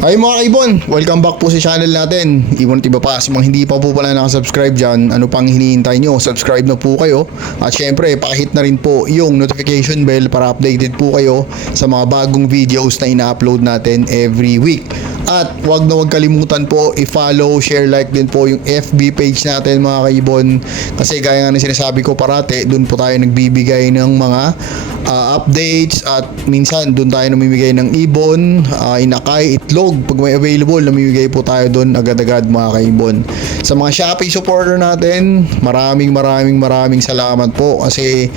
Ay mga kaibon, welcome back po sa channel natin. Ibon at iba pa, sa mga hindi pa po pala nakasubscribe dyan, ano pang hinihintay nyo? Subscribe na po kayo. At syempre, pakihit na rin po yung notification bell para updated po kayo sa mga bagong videos na ina-upload natin every week. At wag na wag kalimutan po i-follow, share, like din po yung FB page natin mga kaibon. Kasi gaya nga ng sinasabi ko parate, dun po tayo nagbibigay ng mga updates at minsan dun tayo namimigay ng ibon, inakay, itlog. Pag may available, namimigay po tayo dun agad-agad mga kaibon. Sa mga Shopee supporter natin, maraming salamat po kasi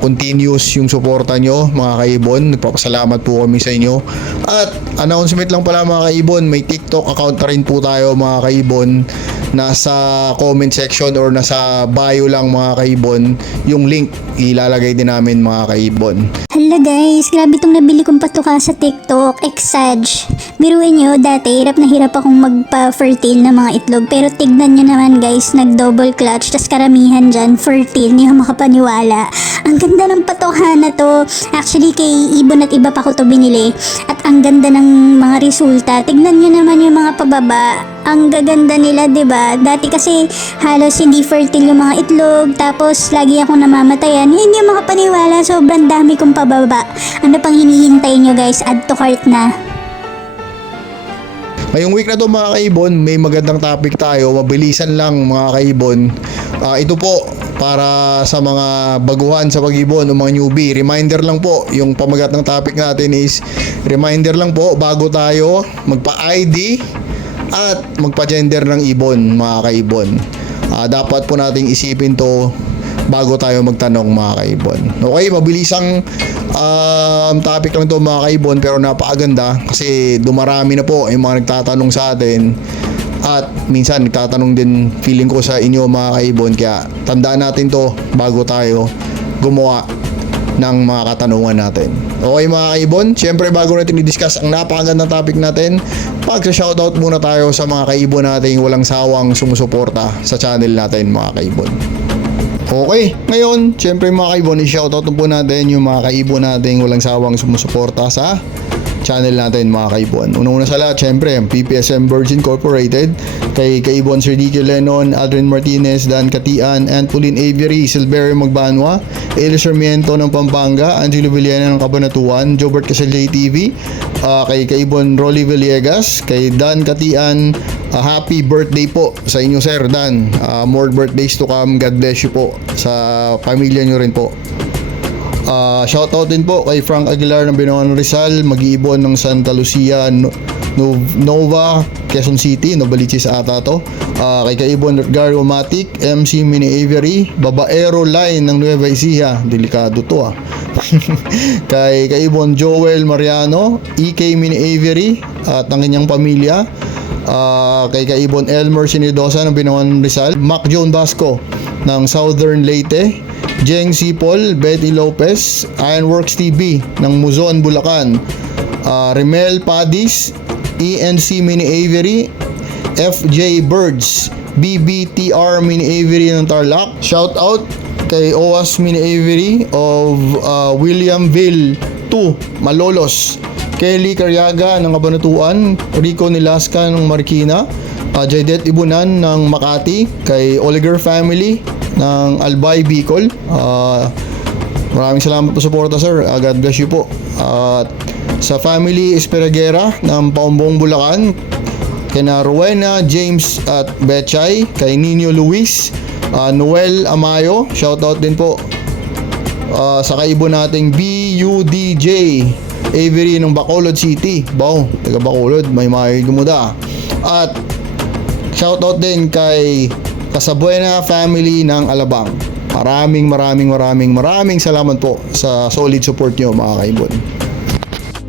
continuous yung suporta nyo mga kaibon. Nagpapasalamat po kami sa inyo. At announcement lang pala mga kaibon, may TikTok account na rin po tayo mga kaibon. Nasa comment section or nasa bio lang mga kaibon, yung link ilalagay din namin mga kaibon. Hala guys, grabe itong nabili kong patuka sa TikTok, Exage. Biruin nyo, dati hirap na hirap akong magpa-fertile ng mga itlog. Pero tignan nyo naman guys, nag-double clutch. Tas karamihan dyan, fertile, hindi ako makapaniwala. Ang ganda ng patuka na to. Actually kay Ibon at iba pa ko to binili. At ang ganda ng mga resulta. Tignan nyo naman yung mga pababa. Ang gaganda nila, 'di ba? Dati kasi halos hindi fertile yung mga itlog, tapos lagi akong namamatayan. Hindi makapaniwala, sobrang dami kong pababa. Ano pang hinihintay nyo guys? Add to cart na. Ngayong week na to mga kaibon, may magandang topic tayo. Mabilisan lang mga kaibon. Ito po para sa mga baguhan sa pag-ibon o mga newbie. Reminder lang po, yung pamagat ng topic natin is reminder lang po bago tayo magpa-ID at magpa-gender ng ibon mga kaibon. Dapat po nating isipin to bago tayo magtanong mga kaibon. Okay, mabilisang topic lang to mga kaibon pero napakaganda kasi dumarami na po yung mga nagtatanong sa atin at minsan nagtatanong din feeling ko sa inyo mga kaibon, kaya tandaan natin to bago tayo gumawa ng mga katanungan natin. Okay mga kaibon, syempre bago natin i-discuss ang napakagandang topic natin, pagsa-shoutout muna tayo sa mga kaibon nating walang sawang sumusuporta sa channel natin mga kaibon. Okay, ngayon, syempre mga kaibon, i-shoutout po natin yung mga kaibon nating walang sawang sumusuporta sa channel natin mga kaibon. Una-una sa lahat, syempre, ang PPSM Virgin Corporated, kay Kaibon Sir Dicky Lennon, Aldrin Martinez, Dan Katian, Antolin Avery, Silverio Magbanwa, Eli Sarmiento ng Pampanga, Angelo Villena ng Cabanatuan, Jobert Caselle TV, kay Kaibon Rolly Villegas, kay Dan Katian, happy birthday po sa inyo Sir Dan. More birthdays to come. God bless you po sa pamilya nyo rin po. Shoutout din po kay Frank Aguilar ng Binoan Rizal, mag-iibon ng Santa Lucia, Nova, Quezon City, Novaliches ata to. Kay Kaibon Gary Omatic, MC Mini Avery, Babaero Line ng Nueva Ecija, delikado to kay Kaibon Joel Mariano, EK Mini Avery at ang kanyang pamilya. Kay Kaibon Elmer Sinidosa ng Binoan Rizal, Mac John Basco ng Southern Leyte, Jeng Sipol, Betty Lopez, Ironworks TV ng Muzon, Bulacan, Rimel Padis, ENC Mini Avery, FJ Birds, BBTR Mini Avery ng Tarlac. Shout out kay OAS Mini Avery of Williamville 2, Malolos, Kelly Caryaga ng Cabanatuan, Rico Nilasca ng Marikina, Jaidet Ibunan ng Makati, kay Oliger Family ng Albay, Bicol. Maraming salamat po suporta sir. God bless you po. Sa family Esperagera ng Paumbong, Bulacan, kina Rowena, James at Betchay, kay Nino Luis, Noel Amayo, shoutout din po sa kaibon nating BUDJ Avery ng Bacolod City. Bao, taga Bacolod, may gumuda. At shoutout din kay Casabuena family ng Alabang. Maraming salamat po sa solid support nyo mga kaibon.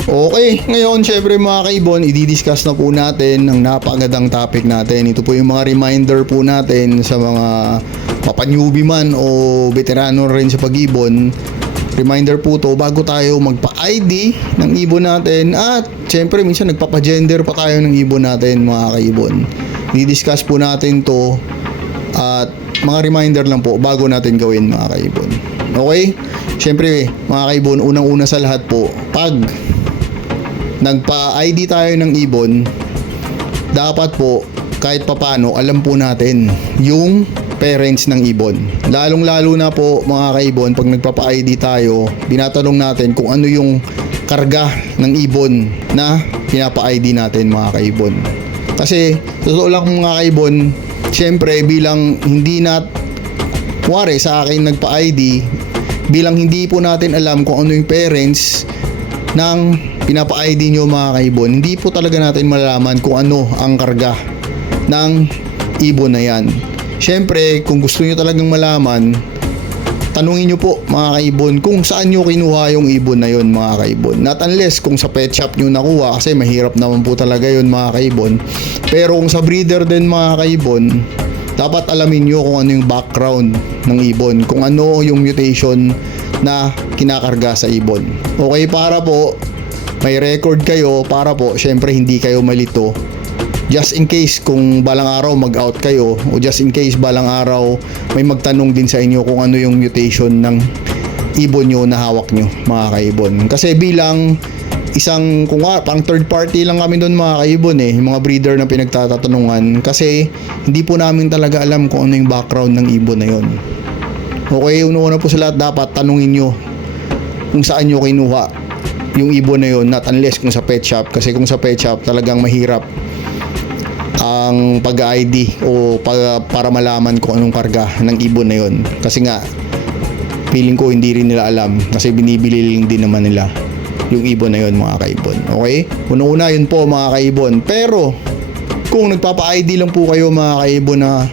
Okay, ngayon syempre mga kaibon, i-discuss na po natin ang napakagandang topic natin. Ito po yung mga reminder po natin sa mga papanewbie man o veterano rin sa pag-ibon. Reminder po to bago tayo magpa-ID ng ibon natin at syempre minsan nagpapa-gender pa tayo ng ibon natin mga kaibon. I-discuss po natin to at mga reminder lang po bago natin gawin mga kaibon. Okay? Syempre mga kaibon, unang-una sa lahat po, pag nagpa-ID tayo ng ibon, dapat po kahit papano alam po natin yung parents ng ibon. Lalong lalo na po mga kaibon, pag nagpapa-ID tayo, binatanong natin kung ano yung karga ng ibon na pinapa-ID natin mga kaibon. Kasi totoo lang mga kaibon, syempre bilang hindi kuwari sa akin nagpa-ID, bilang hindi po natin alam kung ano yung parents ng pinapa-ID nyo mga kaibon, hindi po talaga natin malalaman kung ano ang karga ng ibon na yan. Syempre, kung gusto nyo talagang malaman, tanungin nyo po mga kaibon kung saan nyo kinuha yung ibon na yon mga kaibon. Not unless kung sa pet shop nyo nakuha, kasi mahirap naman po talaga yon mga kaibon. Pero kung sa breeder din mga kaibon, dapat alamin nyo kung ano yung background ng ibon, kung ano yung mutation na kinakarga sa ibon. Okay, para po may record kayo, para po syempre hindi kayo malito. Just in case kung balang araw mag-out kayo, o just in case balang araw may magtanong din sa inyo kung ano yung mutation ng ibon nyo na hawak nyo mga kaibon. Kasi bilang isang, kung pang third party lang kami doon mga kaibon yung mga breeder na pinagtatatanungan, kasi hindi po namin talaga alam kung ano yung background ng ibon na yon. Okay, una po sa lahat, dapat tanungin nyo kung saan nyo kinuha yung ibon na yon, not unless kung sa pet shop. Kasi kung sa pet shop talagang mahirap ang pag-ID o para malaman kung anong karga ng ibon na yon. Kasi nga feeling ko hindi rin nila alam, kasi binibili lang din naman nila yung ibon na yon mga kaibon. Okay? Una-una yun po mga kaibon. Pero kung nagpapa-ID lang po kayo mga kaibon na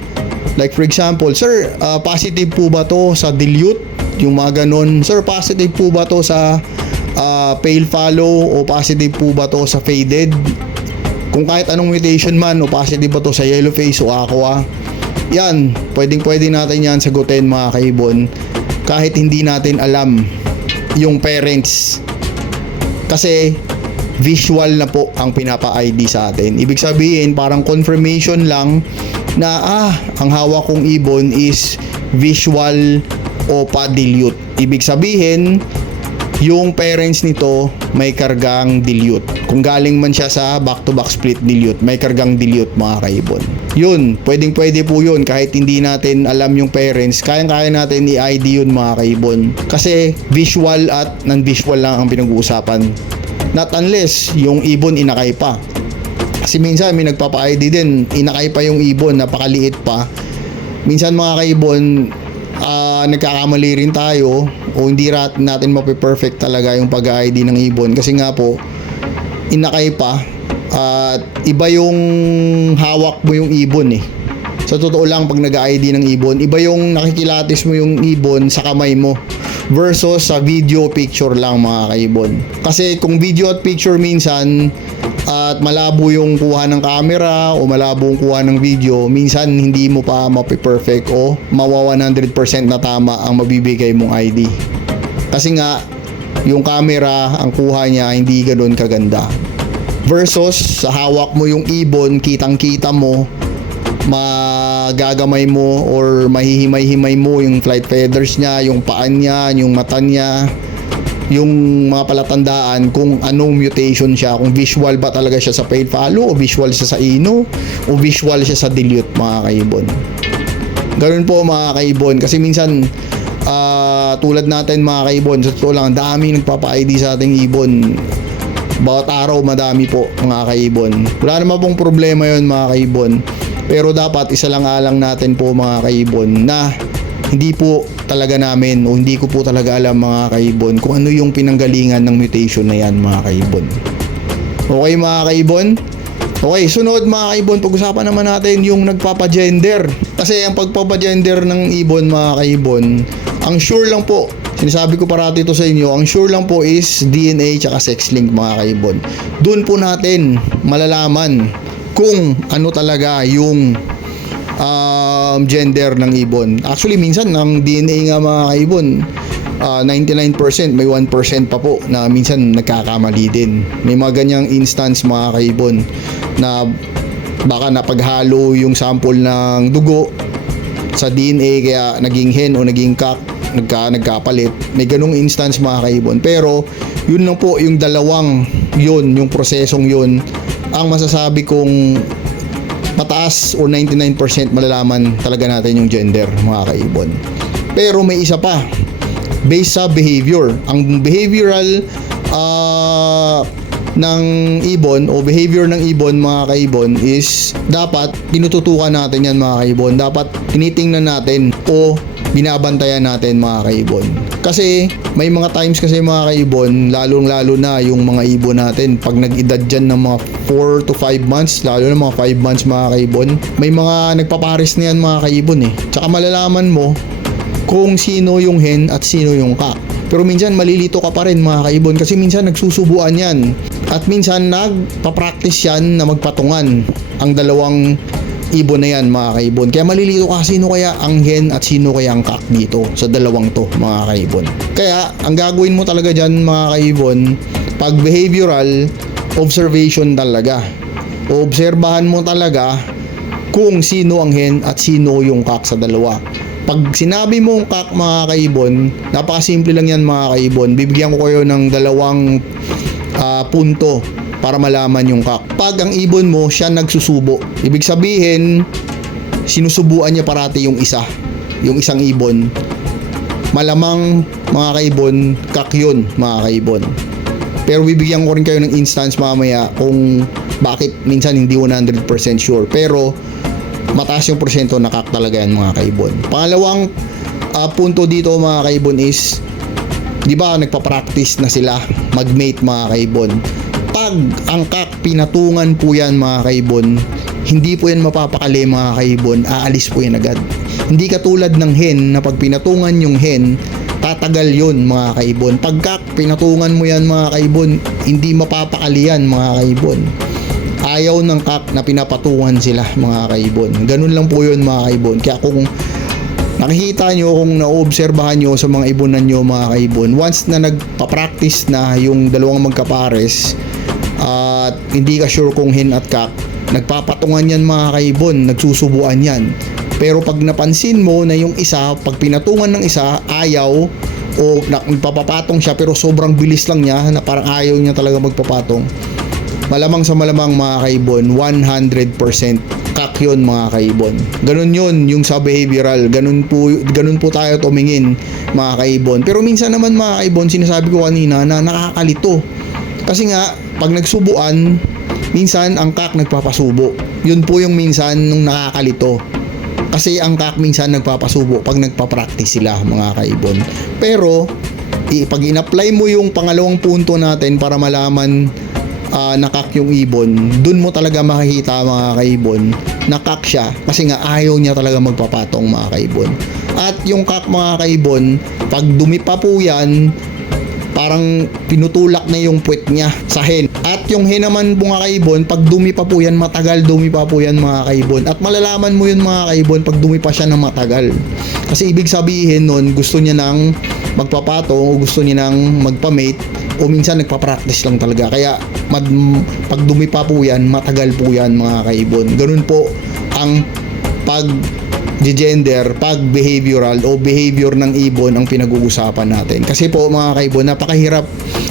like for example, sir, positive po ba to sa dilute? Yung mga ganon. Sir, positive po ba to sa pale fallow, o positive po ba to sa faded? Kung kahit anong mutation man, o positive ba to sa yellow face o aqua, yan, pwede natin yan sagutin mga kaibon, kahit hindi natin alam yung parents. Kasi visual na po ang pinapa-ID sa atin. Ibig sabihin, parang confirmation lang na ang hawak kong ibon is visual o pa-dilute. Ibig sabihin, yung parents nito may kargang dilute. Kung galing man siya sa back-to-back split dilute, may kargang dilute mga kaibon. Yun, pwede po yun. Kahit hindi natin alam yung parents, kayang-kaya natin i-ID yun mga kaibon. Kasi visual at non-visual lang ang pinag-uusapan. Not unless yung ibon inakay pa. Kasi minsan may nagpapa-ID din, inakay pa yung ibon, napakaliit pa. Minsan mga kaibon, nagkakamali rin tayo, o hindi natin mape-perfect talaga yung pag-ID ng ibon, kasi nga po inakay pa at iba yung hawak mo yung ibon sa totoo lang. Pag nag-ID ng ibon, iba yung nakikilatis mo yung ibon sa kamay mo versus sa video picture lang mga kaibon. Kasi kung video at picture minsan at malabo yung kuha ng camera o malabo yung kuha ng video, minsan hindi mo pa mape-perfect o mawa 100% na tama ang mabibigay mong ID. Kasi nga yung camera, ang kuha niya hindi ganoon kaganda. Versus sa hawak mo yung ibon, kitang-kita mo, magagamay mo or mahihimay-himay mo yung flight feathers niya, yung paan niya, yung mata niya, yung mga palatandaan kung anong mutation siya, kung visual ba talaga siya sa pale fallow, o visual siya sa ino, o visual siya sa dilute mga kaibon. Ganun po mga kaibon. Kasi minsan tulad natin mga kaibon, sa totoo lang, dami nagpapa-ID sa ating ibon. Bawat araw madami po mga kaibon. Wala naman pong problema yun mga kaibon. Pero dapat isalang-alang natin po mga kaibon na hindi po talaga namin, o hindi ko po talaga alam mga kaibon, kung ano yung pinanggalingan ng mutation na yan mga kaibon. Okay mga kaibon? Okay, sunod mga kaibon, pag-usapan naman natin yung nagpapa-gender. Kasi ang pagpapa-gender ng ibon mga kaibon, ang sure lang po, sinasabi ko parati ito sa inyo, ang sure lang po is DNA tsaka sex link mga kaibon. Doon po natin malalaman kung ano talaga yung gender ng ibon. Actually minsan ang DNA nga mga kaibon, 99%, may 1% pa po na minsan nagkakamali din. May mga ganyang instance mga kaibon na baka napaghalo yung sample ng dugo sa DNA kaya naging hen o naging cock, nagkapalit. May ganung instance mga kaibon. Pero yun lang po yung dalawang yun, yung prosesong yun, ang masasabi kong mataas or 99% malalaman talaga natin yung gender, mga kaibon. Pero may isa pa, based sa behavior. Ang behavioral ng ibon o behavior ng ibon, mga kaibon, is dapat tinututukan natin yan, mga kaibon. Dapat tinitingnan natin o binabantayan natin, mga kaibon. Kasi may mga times kasi, mga kaibon, lalong-lalo na yung mga ibon natin pag nag-edad dyan ng mga 4 to 5 months, lalo na mga 5 months, mga kaibon, may mga nagpapares na yan, mga kaibon eh. Tsaka malalaman mo kung sino yung hen at sino yung kak. Pero minsan malilito ka pa rin, mga kaibon, kasi minsan nagsusubuan yan. At minsan nagpa-practice yan na magpatungan ang dalawang ibon na yan, mga kaibon. Kaya malilito ka sino kaya ang hen at sino kaya ang kak dito sa dalawang to, mga kaibon. Kaya ang gagawin mo talaga dyan, mga kaibon, pag behavioral, observation talaga. Obserbahan mo talaga kung sino ang hen at sino yung kak sa dalawa. Pag sinabi mong kak, mga kaibon, napakasimple lang yan, mga kaibon. Bibigyan ko kayo ng dalawang punto para malaman yung kak. Pag ang ibon mo siya nagsusubo, ibig sabihin sinusubuan niya parati yung isang ibon. Malamang, mga kaibon, kak yun, mga kaibon. Pero bibigyan ko rin kayo ng instance mamaya kung bakit minsan hindi 100% sure. Pero mataas yung porsyento na kak talaga yan, mga kaibon. Pangalawang punto dito, mga kaibon, is di ba nagpa-practice na sila mag-mate, mga kaibon. Pag ang kak pinatungan po yan, mga kaibon, hindi po yan mapapakali, mga kaibon, aalis po yan agad. Hindi katulad ng hen na pag pinatungan yung hen, tatagal yun, mga kaibon. Pag kak pinatungan mo yan, mga kaibon, hindi mapapakali yan, mga kaibon. Ayaw ng kak na pinapatungan sila, mga kaibon. Ganun lang po yun, mga kaibon. Kaya kung nakikita nyo, kung naobserbahan nyo sa mga ibonan nyo, mga kaibon, once na nagpa-practice na yung dalawang magkapares at hindi ka sure kung hen at kak, nagpapatungan yan, mga kaibon, nagsusubuan yan. Pero pag napansin mo na yung isa, pag pinatungan ng isa, ayaw o nagpapapatong siya pero sobrang bilis lang niya na parang ayaw niya talaga magpapatong, malamang sa malamang, mga kaibon, 100% kak yun, mga kaibon. Ganun yun yung sa behavioral. Ganun po tayo tumingin, mga kaibon. Pero minsan naman, mga kaibon, sinasabi ko kanina na nakakalito. Kasi nga, pag nagsubuan, minsan ang kak nagpapasubo. Yun po yung minsan nung nakakalito. Kasi ang kak minsan nagpapasubo pag nagpa-practice sila, mga kaibon. Pero pag in-apply mo yung pangalawang punto natin para malaman nakak yung ibon, dun mo talaga makikita, mga kaibon, nakak siya kasi nga ayaw niya talaga magpapatong, mga kaibon. At yung kak, mga kaibon, pag dumi pa po yan, parang pinutulak na yung puwet niya sa hen. At yung hen naman, mga kaibon, pag dumi pa po yan, matagal dumi pa po yan, mga kaibon. At malalaman mo yun, mga kaibon, pag dumi pa siya ng matagal. Kasi ibig sabihin nun, gusto niya nang magpapatong o gusto niya nang magpamate o minsan nagpa-practice lang talaga. Kaya pag dumi pa po yan, matagal po yan, mga kaibon. Ganun po ang gender, pag behavioral o behavior ng ibon ang pinag-uusapan natin. Kasi po, mga kaibon, napakahirap.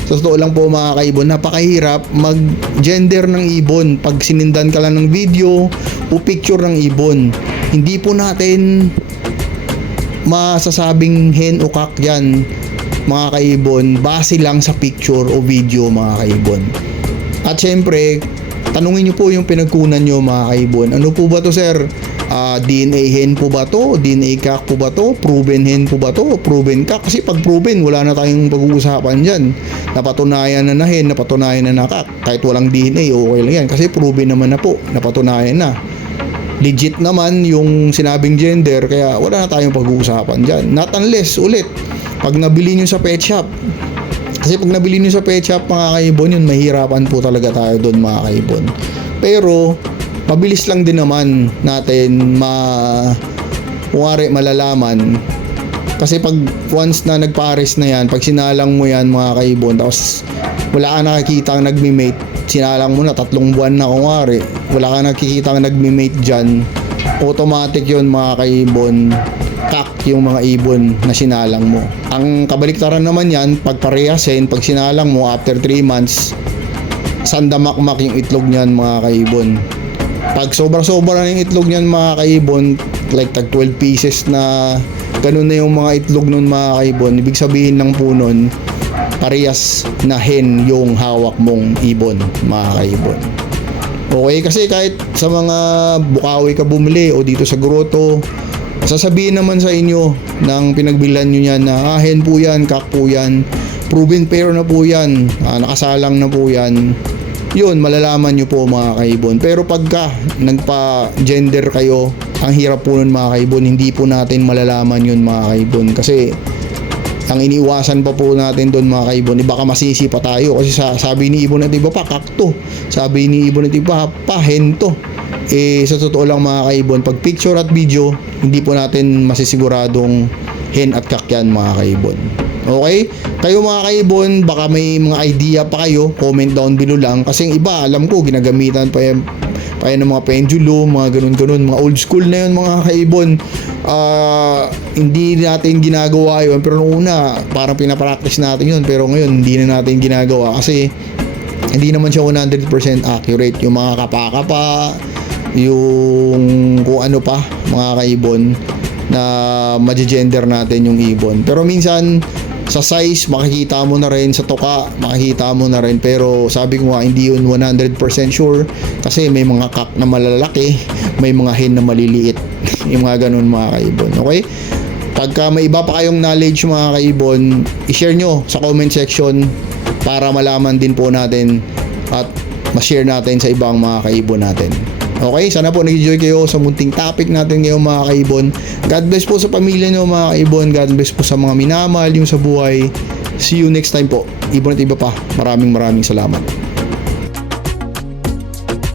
Sa totoo lang po, mga kaibon, napakahirap mag-gender ng ibon pag sinindan ka lang ng video o picture ng ibon. Hindi po natin masasabing hen o kak yan, mga kaibon, base lang sa picture o video, mga kaibon. At syempre, tanungin nyo po yung pinagkunan nyo, mga kaibon. Ano po ba to, sir? DNA hen po ba to? DNA kak po ba to? Proven hen po ba to? Proven kak? Kasi pag proven, wala na tayong pag-uusapan dyan. Napatunayan na hen, napatunayan na kak. Kahit walang DNA, okay lang yan. Kasi proven naman na po, napatunayan na. Legit naman yung sinabing gender, kaya wala na tayong pag-uusapan dyan. Not unless, ulit, pag nabili nyo sa pet shop. Kasi pag nabili nyo sa pet shop, mga kaibon, yun, mahirapan po talaga tayo doon, mga kaibon. Pero mabilis lang din naman natin malalaman. Kasi pag once na nagpares na yan, pag sinalang mo yan, mga kaibon, tapos wala ka nakikita ang nagmi-mate, sinalang mo na 3 buwan na, kunwari wala ka nakikita ang nagmi-mate dyan, automatic yun, mga kaibon, kak yung mga ibon na sinalang mo. Ang kabaliktaran naman yan, pag parehasin, pag sinalang mo after 3 months, sandamakmak yung itlog niyan mga kaibon. Pag sobra-sobra na yung itlog niyan mga kaibon, like tag 12 pieces na ganun na yung mga itlog nun mga kaibon, ibig sabihin lang po nun, parehas na hen yung hawak mong ibon mga kaibon. Okay, kasi kahit sa mga Bukawi ka bumili o dito sa Grotto, sasabihin naman sa inyo ng pinagbilan nyo yan na hen po yan, kak po yan, proven pair na po yan, nakasalang na po yan. Yun, malalaman nyo po mga kaibon. Pero pagka nagpa-gender kayo, ang hirap po nun mga kaibon, hindi po natin malalaman yun mga kaibon. Kasi ang iniiwasan pa po natin doon mga kaibon, baka masisi pa tayo. Kasi sabi ni Ibon at iba pa, kakto. Sabi ni Ibon at iba pa, hento. Sa totoo lang mga kaibon, pag picture at video, hindi po natin masisiguradong hen at kak yan mga kaibon. Okay? Kayo mga kaibon, baka may mga idea pa kayo, comment down below lang. Kasi yung iba, alam ko, ginagamitan pa yan ng mga pendulum, mga ganun-ganun, mga old school na yun mga kaibon. Hindi natin ginagawa yun, pero noong una, parang pinapractice natin yun. Pero ngayon, hindi na natin ginagawa kasi hindi naman siya 100% accurate. Yung mga kapa-kapa, yung kung ano pa, mga kaibon, na magigender natin yung ibon. Pero minsan, sa size makikita mo na rin, sa tuka makikita mo na rin, pero sabi ko nga hindi yun 100% sure kasi may mga kak na malalaki, may mga hen na maliliit. Yung mga ganun mga kaibon. Okay, pagka may iba pa kayong knowledge mga kaibon, i-share nyo sa comment section para malaman din po natin at ma-share natin sa ibang mga kaibon natin. Okay, sana po nag-enjoy kayo sa munting topic natin ngayon mga kaibon. God bless po sa pamilya nyo mga kaibon. God bless po sa mga minamahal yung sa buhay. See you next time po. Ibon at iba pa. Maraming salamat.